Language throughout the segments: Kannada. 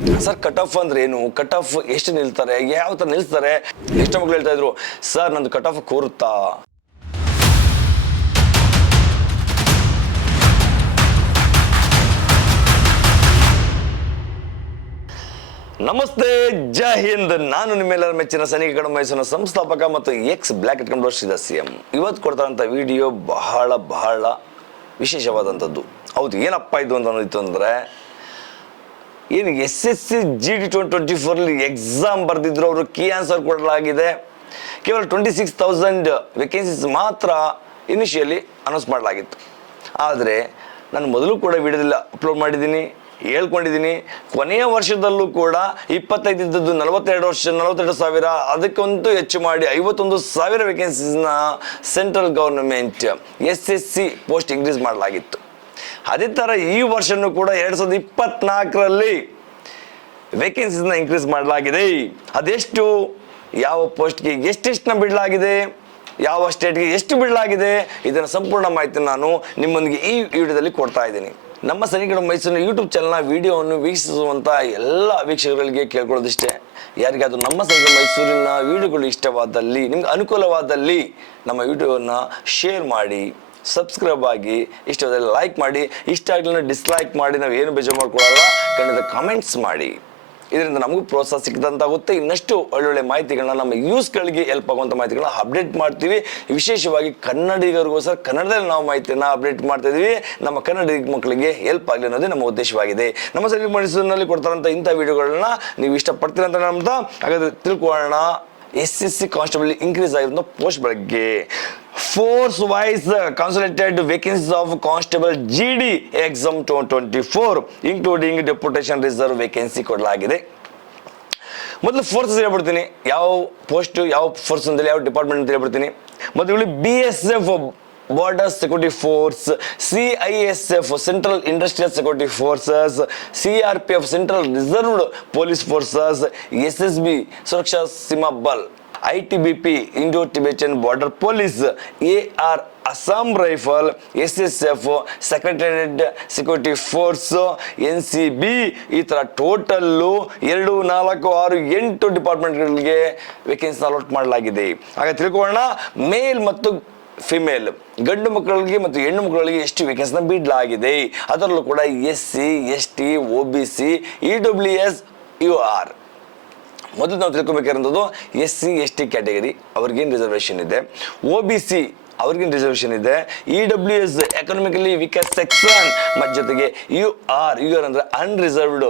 ಸರ್ ಕಟ್ ಆಫ್ ಅಂದ್ರೆ ಏನು, ಕಟ್ ಆಫ್ ಎಷ್ಟು ನಿಲ್ತಾರೆ, ಯಾವ ತರ ನಿಲ್ಸ್ತಾರೆ? ಎಷ್ಟೋ ಮಕ್ಳು ಹೇಳ್ತಾ ಇದ್ರು ಸರ್ ನಂದು ಕಟ್ ಆಫ್ ಕೂರುತ್ತಾ. ನಮಸ್ತೆ, ಜೈ ಹಿಂದ್. ನಾನು ನಿಮ್ಮೆಲ್ಲರ ಮೆಚ್ಚಿನ ಸೈನಿಕ ಅಕಾಡೆಮಿ ಮೈಸೂರಿನ ಸಂಸ್ಥಾಪಕ ಮತ್ತು X black IT computer Sridhar CM. ಇವತ್ತು ಕೊಡ್ತಾರಂಥ ವಿಡಿಯೋ ಬಹಳ ವಿಶೇಷವಾದಂಥದ್ದು. ಹೌದು, ಏನಪ್ಪ ಇದು ಅಂತ ಅನ್ನೋದಿತ್ತು ಅಂದರೆ, ಏನು SSC GD 2024 ಎಕ್ಸಾಮ್ ಬರೆದಿದ್ರು, ಅವರು ಕೀ ಆನ್ಸರ್ ಕೊಡಲಾಗಿದೆ. ಕೇವಲ 26,000 ವೇಕೆನ್ಸೀಸ್ ಮಾತ್ರ ಇನಿಷಿಯಲಿ ಅನೌನ್ಸ್ ಮಾಡಲಾಗಿತ್ತು. ಆದರೆ ನಾನು ಮೊದಲು ಕೂಡ ವಿಡಿಯೋದಲ್ಲಿ ಅಪ್ಲೋಡ್ ಮಾಡಿದ್ದೀನಿ, ಹೇಳ್ಕೊಂಡಿದ್ದೀನಿ. ಕೊನೆಯ ವರ್ಷದಲ್ಲೂ ಕೂಡ 25 ಇದ್ದದ್ದು 42,000, ಅದಕ್ಕಂತೂ ಹೆಚ್ಚು ಮಾಡಿ 51,000 ವೇಕೆನ್ಸೀಸ್ನ central government SSC post increase ಮಾಡಲಾಗಿತ್ತು. ಅದೇ ಥರ ಈ ವರ್ಷನೂ ಕೂಡ 2024ರಲ್ಲಿ ವೇಕೆನ್ಸೀಸ್ನ ಇನ್ಕ್ರೀಸ್ ಮಾಡಲಾಗಿದೆ. ಅದೆಷ್ಟು, ಯಾವ ಪೋಸ್ಟ್ಗೆ ಎಷ್ಟೆಷ್ಟನ್ನ ಬಿಡಲಾಗಿದೆ, ಯಾವ ಸ್ಟೇಟ್ಗೆ ಎಷ್ಟು ಬಿಡಲಾಗಿದೆ, ಇದರ ಸಂಪೂರ್ಣ ಮಾಹಿತಿ ನಾನು ನಿಮ್ಮೊಂದಿಗೆ ಈ ವಿಡಿಯೋದಲ್ಲಿ ಕೊಡ್ತಾ ಇದ್ದೀನಿ. ನಮ್ಮ ಸೈನಿಕ ಮೈಸೂರಿನ ಯೂಟ್ಯೂಬ್ ಚಾನಲ್ನ ವಿಡಿಯೋವನ್ನು ವೀಕ್ಷಿಸುವಂಥ ಎಲ್ಲ ವೀಕ್ಷಕರಿಗೆ ಕೇಳ್ಕೊಳ್ಳೋದಿಷ್ಟೇ, ಯಾರಿಗಾದ್ರೂ ನಮ್ಮ ಸೈನಿಕ ಮೈಸೂರಿನ ವಿಡಿಯೋಗಳು ಇಷ್ಟವಾದಲ್ಲಿ, ನಿಮ್ಗೆ ಅನುಕೂಲವಾದಲ್ಲಿ ನಮ್ಮ ವಿಡಿಯೋನ ಶೇರ್ ಮಾಡಿ, ಸಬ್ಸ್ಕ್ರೈಬ್ ಆಗಿ, ಇಷ್ಟವಾದಲ್ಲಿ ಲೈಕ್ ಮಾಡಿ, ಇಷ್ಟ ಆಗಲಿಲ್ಲ ಡಿಸ್ಲೈಕ್ ಮಾಡಿ, ನಾವು ಏನು ಬೇಜಾರು ಮಾಡ್ಕೊಳ್ಳಲ್ಲ, ಖಂಡಿತ ಕಮೆಂಟ್ಸ್ ಮಾಡಿ. ಇದರಿಂದ ನಮಗೂ ಪ್ರೋತ್ಸಾಹ ಸಿಕ್ಕಿದಂತಾಗುತ್ತೆ. ಇನ್ನಷ್ಟು ಒಳ್ಳೊಳ್ಳೆ ಮಾಹಿತಿಗಳನ್ನ, ನಮ್ಮ ಯೂಸ್ಗಳಿಗೆ ಹೆಲ್ಪ್ ಆಗುವಂಥ ಮಾಹಿತಿಗಳನ್ನ ಅಪ್ಡೇಟ್ ಮಾಡ್ತೀವಿ. ವಿಶೇಷವಾಗಿ ಕನ್ನಡಿಗರಿಗೋಸ್ಕರ ಕನ್ನಡದಲ್ಲಿ ನಾವು ಮಾಹಿತಿಯನ್ನು ಅಪ್ಡೇಟ್ ಮಾಡ್ತಾ ಇದೀವಿ. ನಮ್ಮ ಕನ್ನಡಿಗ ಮಕ್ಕಳಿಗೆ ಹೆಲ್ಪ್ ಆಗಲಿ ಅನ್ನೋದೇ ನಮ್ಮ ಉದ್ದೇಶವಾಗಿದೆ. ನಮ್ಮ ಸೈನಿಕ ಮೈಸೂರಿನಲ್ಲಿ ಕೊಡ್ತಾರಂಥ ಇಂಥ ವಿಡಿಯೋಗಳನ್ನ ನೀವು ಇಷ್ಟಪಡ್ತೀರ ಅಂತ ನಂಬ್ತಾ, ಹಾಗಾದ್ರೆ ತಿಳ್ಕೊಳ್ಳೋಣ SSC ಕಾನ್ಸ್ಟೇಬಲ್ ಇನ್ಕ್ರೀಸ್ ಆಗಿರೋ ಪೋಸ್ಟ್ ಬಗ್ಗೆ. Force wise concentrated vacancies of constable GD exam 2024 including deputation reserve vacancy ಕೊಡಲಾಗಿದೆ. ಮೊದಲು ಫೋರ್ಸಸ್ ಹೇಳ್ಬಿಡ್ತೀನಿ, ಯಾವ ಪೋಸ್ಟ್ ಯಾವ ಫೋರ್ಸ್ ಅಂತ ಯಾವ ಡಿಪಾರ್ಟ್ಮೆಂಟ್ ಅಂತ ಹೇಳ್ಬಿಡ್ತೀನಿ. ಮೊದಲು BSF border security force, CISF central industrial security forces, CRPF central reserved police forces, SSB Suraksha Seema Bal, ITBP Indo Tibetan border police, AR Assam rifle, SSF secretariat security force, NCB. ಈ ಥರ ಟೋಟಲ್ಲು 2, 4, 6, 8 ಡಿಪಾರ್ಟ್ಮೆಂಟ್ಗಳಿಗೆ ವೇಕೆನ್ಸಿ ಅಲಾಟ್ ಮಾಡಲಾಗಿದೆ. ಆಗ ತಿಳ್ಕೊಳ್ಳೋಣ, ಮೇಲ್ ಮತ್ತು ಫಿಮೇಲ್, ಗಂಡು ಮಕ್ಕಳಿಗೆ ಮತ್ತು ಹೆಣ್ಣು ಮಕ್ಕಳಿಗೆ ಎಷ್ಟು ವೇಕೆನ್ಸಿನ ಬಿಡಲಾಗಿದೆ. ಅದರಲ್ಲೂ ಕೂಡ SC, ST, OBC, EWS, UR. ಮೊದಲು ನಾವು ತಿಳ್ಕೊಬೇಕಾಗಿರೋದು SC, ST ಕ್ಯಾಟಗರಿ ಅವ್ರಿಗೇನು ರಿಸರ್ವೇಷನ್ ಇದೆ, OBC ಅವ್ರಿಗೇನು ರಿಸರ್ವೇಷನ್ ಇದೆ, EWS ಎಕನಾಮಿಕಲಿ ವೀಕರ್ ಸೆಕ್ಷನ್, ಮತ್ತು ಜೊತೆಗೆ UR ಅಂದರೆ ಅನ್ರಿಸರ್ವ್ಡ್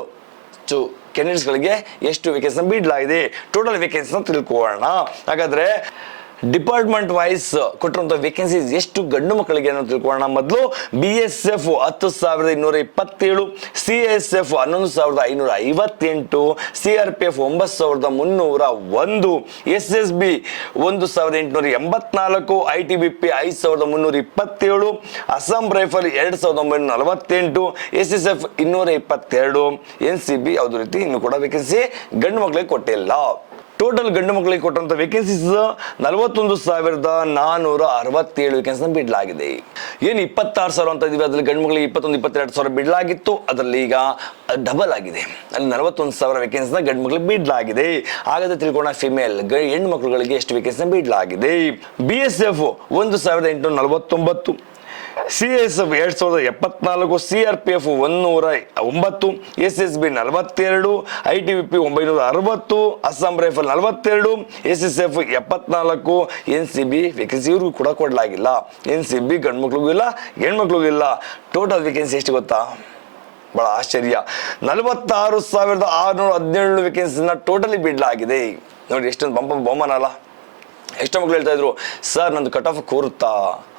ಕ್ಯಾಂಡಿಡೇಟ್ಸ್ಗಳಿಗೆ ಎಷ್ಟು ವೇಕೆನ್ಸಿನ ಬಿಡಲಾಗಿದೆ. ಟೋಟಲ್ ವೇಕೆನ್ಸಿನ ತಿಳ್ಕೊಳ್ಳೋಣ. ಹಾಗಾದ್ರೆ ಡಿಪಾರ್ಟ್ಮೆಂಟ್ ವೈಸ್ ಕೊಟ್ಟಿರುವಂಥ ವೇಕೆನ್ಸೀಸ್ ಎಷ್ಟು ಗಂಡು ಮಕ್ಕಳಿಗೆ ಅನ್ನೋ ತಿಳ್ಕೊಳ್ಳೋಣ. ಮೊದಲು BSF 10,227, CISF 11,558, CRPF 9,301, SSB 1,884, ITBP 5,327, Assam rifle 2,948, SSF 222, NCB ಯಾವುದೇ ರೀತಿ ಇನ್ನೂ ಕೂಡ ವೇಕೆನ್ಸಿ ಗಂಡು ಮಕ್ಕಳಿಗೆ ಕೊಟ್ಟಿಲ್ಲ. ಟೋಟಲ್ ಗಂಡು ಮಕ್ಕಳಿಗೆ ಕೊಟ್ಟಂತ ವೇಕೆನ್ಸೀಸ್ 41,467 ವೇಕೆನ್ಸಿನ ಬಿಡಲಾಗಿದೆ. ಏನು 26,000 ಅಂತ ಇದೀವಿ, ಅದ್ರಲ್ಲಿ ಗಂಡು ಮಕ್ಕಳಿಗೆ 21,000-22,000 ಬಿಡಲಾಗಿತ್ತು. ಅದರಲ್ಲಿ ಈಗ ಡಬಲ್ ಆಗಿದೆ, ಅಲ್ಲಿ 41,000 ವೇಕೆನ್ಸಿನ ಗಂಡು ಮಕ್ಕಳಿಗೆ ಬಿಡಲಾಗಿದೆ. ಹಾಗಾದ್ರೆ ತಿಳ್ಕೊಳ್ಳೋಣ, ಫಿಮೇಲ್ ಹೆಣ್ಣು ಮಕ್ಕಳುಗಳಿಗೆ ಎಷ್ಟು ವೇಕೆನ್ಸಿನ ಬಿಡಲಾಗಿದೆ. BSF 1,849, CISF 2,074, CRPF 109, SSB 42, ITBP 960, Assam rifle 42, SSF 74, NCB vacancy ಇವ್ರಿಗೂ ಕೂಡ ಕೊಡಲಾಗಿಲ್ಲ. NCB ಗಂಡು ಮಕ್ಳಿಗೂ ಇಲ್ಲ, ಹೆಣ್ಮಕ್ಳಿಗೂ ಇಲ್ಲ. ಟೋಟಲ್ ವೇಕೆನ್ಸಿ ಎಷ್ಟು ಗೊತ್ತಾ? ಬಹಳ ಆಶ್ಚರ್ಯ, 46,617 ವೇಕೆನ್ಸಿನ ಟೋಟಲಿ ಬಿಡಲಾಗಿದೆ. ನೋಡಿ ಎಷ್ಟೊಂದು ಬಹುಮಾನ ಅಲ್ಲ. ಎಷ್ಟೋ ಮಕ್ಕಳು ಹೇಳ್ತಾ ಇದ್ರು ಸರ್ ನಂದು ಕಟ್ ಆಫ್ ಕೂರುತ್ತಾ,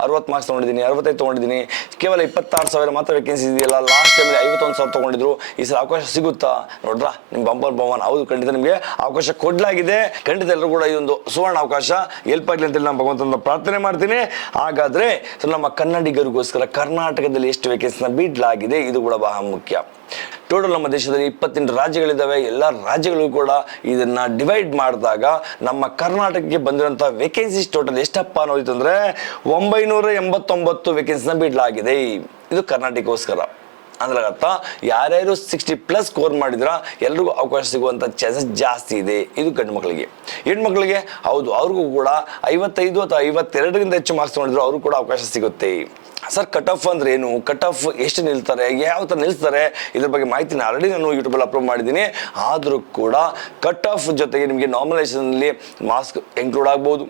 60 ಮಾರ್ಕ್ಸ್ ತೊಗೊಂಡಿದ್ದೀನಿ, 65 ತೊಗೊಂಡಿದ್ದೀನಿ, ಕೇವಲ 26,000 ಮಾತ್ರ ವೇಕೆನ್ಸಿ ಇದೆಯಲ್ಲ, ಲಾಸ್ಟ್ ಟೈಮಲ್ಲಿ 51,000 ತೊಗೊಂಡಿದ್ರು, ಈ ಸಲ ಅವಕಾಶ ಸಿಗುತ್ತಾ? ನೋಡ್ರಾ ನಿಮ್ಮ ಬಂಪರ್ ಬಹುಮಾನ. ಹೌದು, ಖಂಡಿತ ನಿಮಗೆ ಅವಕಾಶ ಕೊಡಲಾಗಿದೆ. ಖಂಡಿತ ಎಲ್ಲರೂ ಕೂಡ ಈ ಒಂದು ಸುವರ್ಣ ಅವಕಾಶ ಹೆಲ್ಪ್ ಆಗಲಿ ಅಂತೇಳಿ ನಾನು ಭಗವಂತನ ಪ್ರಾರ್ಥನೆ ಮಾಡ್ತೀನಿ. ಹಾಗಾದ್ರೆ ನಮ್ಮ ಕನ್ನಡಿಗರಿಗೋಸ್ಕರ ಕರ್ನಾಟಕದಲ್ಲಿ ಎಷ್ಟು ವೇಕೆನ್ಸಿನ ಬಿಡಲಾಗಿದೆ, ಇದು ಕೂಡ ಬಹಳ ಮುಖ್ಯ. ಟೋಟಲ್ ನಮ್ಮ ದೇಶದಲ್ಲಿ 28 ರಾಜ್ಯಗಳಿದ್ದಾವೆ. ಎಲ್ಲ ರಾಜ್ಯಗಳಿಗೂ ಕೂಡ ಇದನ್ನ ಡಿವೈಡ್ ಮಾಡಿದಾಗ ನಮ್ಮ ಕರ್ನಾಟಕಕ್ಕೆ ಬಂದಿರುವಂತಹ ವೇಕೆನ್ಸೀಸ್ ಟೋಟಲ್ ಎಷ್ಟಪ್ಪ ಅನ್ನೋದಿತ್ತು ಅಂದ್ರೆ 989 ವೇಕೆನ್ಸಿನ ಬಿಡಲಾಗಿದೆ. ಇದು ಕರ್ನಾಟಕಕ್ಕೋಸ್ಕರ. ಅಂದ್ರೆ ಅರ್ಥ ಯಾರ್ಯಾರು 60+ ಸ್ಕೋರ್ ಮಾಡಿದ್ರ ಎಲ್ರಿಗೂ ಅವಕಾಶ ಸಿಗುವಂಥ ಚಾನ್ಸಸ್ ಜಾಸ್ತಿ ಇದೆ. ಇದು ಗಂಡು ಮಕ್ಕಳಿಗೆ. ಹೆಣ್ಮಕ್ಳಿಗೆ ಹೌದು, ಅವ್ರಿಗೂ ಕೂಡ 55 ಅಥವಾ 52ಗಿಂತ ಹೆಚ್ಚು ಮಾರ್ಕ್ಸ್ ಮಾಡಿದ್ರು ಅವ್ರಿಗೂ ಕೂಡ ಅವಕಾಶ ಸಿಗುತ್ತೆ. ಸರ್ ಕಟ್ ಆಫ್ ಅಂದ್ರೆ ಏನು, ಕಟ್ ಆಫ್ ಎಷ್ಟು ನಿಲ್ತಾರೆ, ಯಾವ ಥರ ನಿಲ್ಲಿಸ್ತಾರೆ, ಇದ್ರ ಬಗ್ಗೆ ಮಾಹಿತಿನ ಆಲ್ರೆಡಿ ನಾನು ಯೂಟ್ಯೂಬಲ್ಲಿ ಅಪ್ಲೋಡ್ ಮಾಡಿದ್ದೀನಿ. ಆದರೂ ಕೂಡ ಕಟ್ ಆಫ್ ಜೊತೆಗೆ ನಿಮಗೆ ನಾರ್ಮಲೈಸೇಷನಲ್ಲಿ ಮಾರ್ಕ್ಸ್ ಇನ್ಕ್ಲೂಡ್ ಆಗ್ಬೋದು.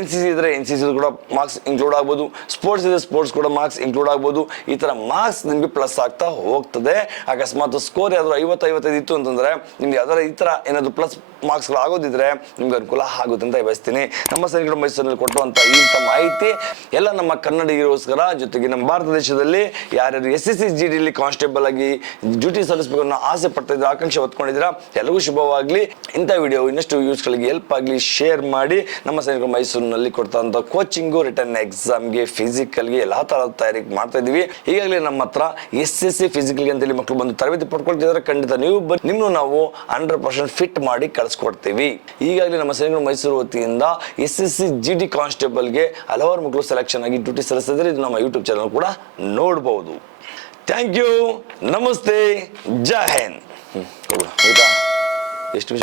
NCC ಇದ್ರೆ NCC ಕೂಡ ಮಾರ್ಕ್ಸ್ ಇನ್ಕ್ಲೂಡ್ ಆಗ್ಬೋದು. ಸ್ಪೋರ್ಟ್ಸ್ ಇದ್ರೆ ಸ್ಪೋರ್ಟ್ಸ್ ಕೂಡ ಮಾರ್ಕ್ಸ್ ಇನ್ಕ್ಲೂಡ್ ಆಗ್ಬೋದು. ಈ ಥರ ಮಾರ್ಕ್ಸ್ ನಿಮಗೆ ಪ್ಲಸ್ ಆಗ್ತಾ ಹೋಗ್ತದೆ. ಅಕಸ್ಮಾತ್ ಸ್ಕೋರ್ ಯಾವ್ದಾದ್ರು 50-55 ಇತ್ತು ಅಂತಂದರೆ ನಿಮ್ಗೆ ಯಾವ್ದಾರು ಈ ಥರ ಏನಾದರೂ ಪ್ಲಸ್ ಮಾರ್ಕ್ಸ್ಗಳು ಆಗೋದಿದ್ರೆ ನಿಮ್ಗೆ ಅನುಕೂಲ ಆಗುತ್ತೆ ಅಂತ ಬಯಸ್ತೀನಿ. ನಮ್ಮ ಸೈನಿಕರು ಮೈಸೂರಿನಲ್ಲಿ ಕೊಟ್ಟುವಂಥ ಇಂಥ ಮಾಹಿತಿ ಎಲ್ಲ ನಮ್ಮ ಕನ್ನಡಿಗರಿಗೋಸ್ಕರ, ಜೊತೆಗೆ ನಮ್ಮ ಭಾರತ ದೇಶದಲ್ಲಿ ಯಾರ್ಯಾರು SSC GDಯಲ್ಲಿ ಕಾನ್ಸ್ಟೇಬಲ್ ಆಗಿ ಡ್ಯೂಟಿ ಸಲ್ಲಿಸಬೇಕು ಅನ್ನೋ ಆಸೆ ಪಡ್ತಿದ್ರೆ, ಆಕಾಂಕ್ಷೆ ಹೊತ್ಕೊಂಡಿದ್ದೀರಾ, ಎಲ್ಲರಿಗೂ ಶುಭವಾಗಲಿ. ಇಂಥ ವಿಡಿಯೋ ಇನ್ನಷ್ಟು ಯೂಸ್ಗಳಿಗೆ ಹೆಲ್ಪ್ ಆಗಲಿ, ಶೇರ್ ಮಾಡಿ. ನಮ್ಮ ಸೈನಿಕರು ಮೈಸೂರಿನಲ್ಲಿ ಕೊಡ್ತಾ ಕೋಚಿಂಗು, ರಿಟರ್ನ್ ಎಕ್ಸಾಮ್ಗೆ, ಫಿಸಿಕಲ್ಗೆ ಎಲ್ಲ ಥರದ ತಯಾರಿ ಮಾಡ್ತಾ ಇದ್ದೀವಿ. ಈಗಾಗಲೇ ನಮ್ಮ ಹತ್ರ SSC ಫಿಸಿಕಲ್ಗೆ ಅಂತೇಳಿ ಮಕ್ಕಳು ಬಂದು ತರಬೇತಿ ಪಡ್ಕೊಳ್ತಿದ್ದಾರೆ. ಖಂಡಿತ ನೀವು ನಿಮ್ಮನ್ನು ನಾವು 100% ಫಿಟ್ ಮಾಡಿ ಕಳಿಸ್ಕೊಡ್ತೀವಿ. ಈಗಾಗಲೇ ನಮ್ಮ ಸೈನಿಕರು ಮೈಸೂರು ವತಿಯಿಂದ SSC GD ಕಾನ್ಸ್ಟೇಬಲ್ಗೆ ಹಲವಾರು ಮಕ್ಕಳು ಸೆಲೆಕ್ಷನ್ ಆಗಿ ಡ್ಯೂಟಿ ಸಲ್ಲಿಸಿದ್ರೆ ಇದು ನಮ್ಮ ಯೂಟ್ಯೂಬ್ ಚಾನಲ್ ಕೂಡ ನೋಡ್ಬೋದು. ಥ್ಯಾಂಕ್ ಯು, ನಮಸ್ತೆ, ಜೈ ಹಿಂದ್. ಎಷ್ಟು